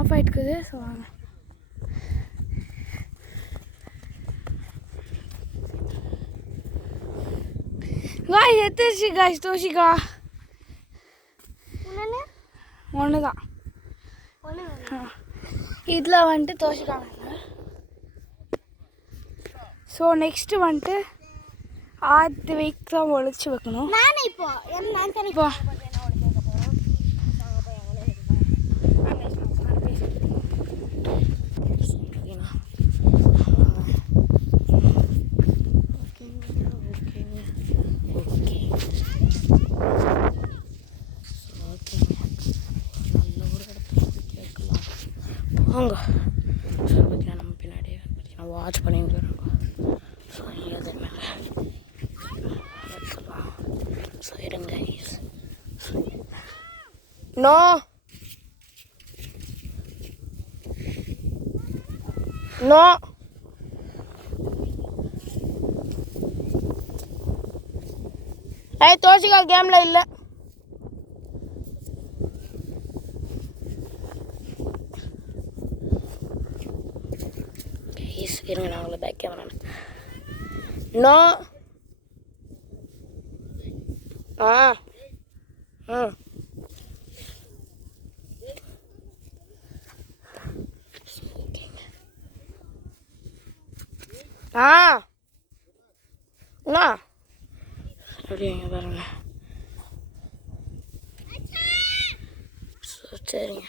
Of ஆகிட்டுக்குது. So வாங்க. Guys எத்திருச்சு காய்ஸ் தோஷிக்கா. ஒன்று தான். இதில் வந்துட்டு தோஷிக்கா. ஸோ நெக்ஸ்ட்டு வந்துட்டு ஆற்று வீக் தான் ஒழிச்சு வைக்கணும். இப்போ வாங்க. ஸோ பார்த்தீங்கன்னா நம்ம பின்னாடியே பார்த்தீங்கன்னா வாட்ச் பண்ணிட்டு வரோம். ஸோ அது மேலே ஸோ இருங்க. நோ நோ தோஷிக்கா கேமில் இல்லை. இருங்க நான் உங்களை பேக் கேமரா. நோ அண்ணா அப்படிங்க பாருங்க. சரிங்க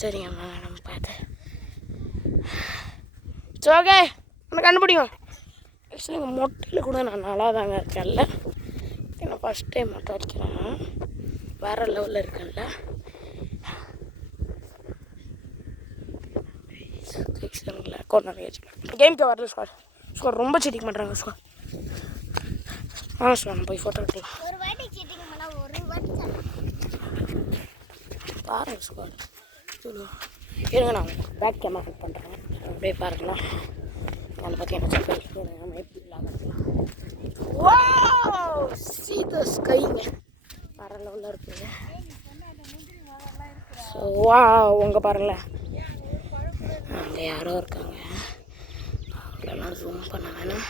சரிங்கம்மா நம்ம பார்த்து சரி ஓகே நம்ம கண்டுபிடிக்கும். ஆக்சுவலி எங்கள் மொட்டையில் கூட நான் நல்லா தாங்க இருக்கேன்ல. ஏன்னா ஃபஸ்ட் டைம் மொட்டை அடிக்கிறேன். வேறு லெவலில் இருக்கேன்ல. கேம்க்கு வரல ஸ்குவாட். ஸ்குவாட் ரொம்ப சீட்டிங் பண்ணுறாங்க ஸ்குவாட். ஸ்குவாட் நம்ம போய் ஃபோட்டோ எடுக்கலாம். பாருங்கள் ஸ்குவாட். இருங்க நான் பேக் கேமரா கட் பண்ணுறேன். அப்படியே பாருங்களா. வந்து பார்த்தீங்கன்னா நம்ம எப்படி விளாட்லாம். See the skyங்க வேறு லெவலில் இருக்குங்க. ஸோ உங்கள் பாருங்களேன் அங்கே யாரோ இருக்காங்க. அவங்களெல்லாம் ஜூம் பண்ண வேணாம்.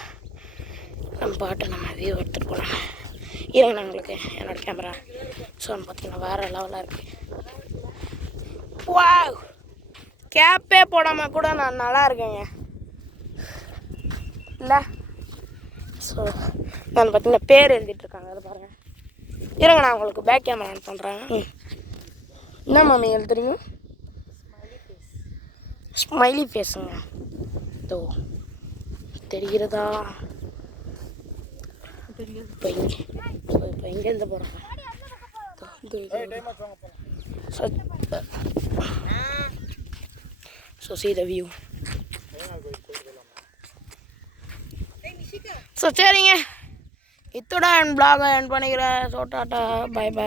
நம்ம பாட்டை நம்ம வியூ எடுத்துகிட்டு போகலாம். இருங்க நான் உங்களுக்கு என்னோடய கேமரா. ஸோ பார்த்தீங்கன்னா வேறு லெவலாக இருக்குது. கேப்பே போடாமல் கூட நான் நல்லா இருக்கேங்க இல்லை. ஸோ நான் பார்த்தீங்கன்னா பேர் எழுதிட்டுருக்காங்க. அதை பாருங்கள். இருங்க நான் உங்களுக்கு பேக் கேமரா ஆன் பண்ணுறேன். என்ன மாமி எழுதுறீங்க? ஸ்மைலி ஃபேஸுங்க. தோ தெரிகிறதா? இப்போ இங்கேருந்து போகிறாங்க. So see the view. So சரிங்க இத்தோட என் பிளாகை என் பண்ணிக்கிறேன். So tata bye by.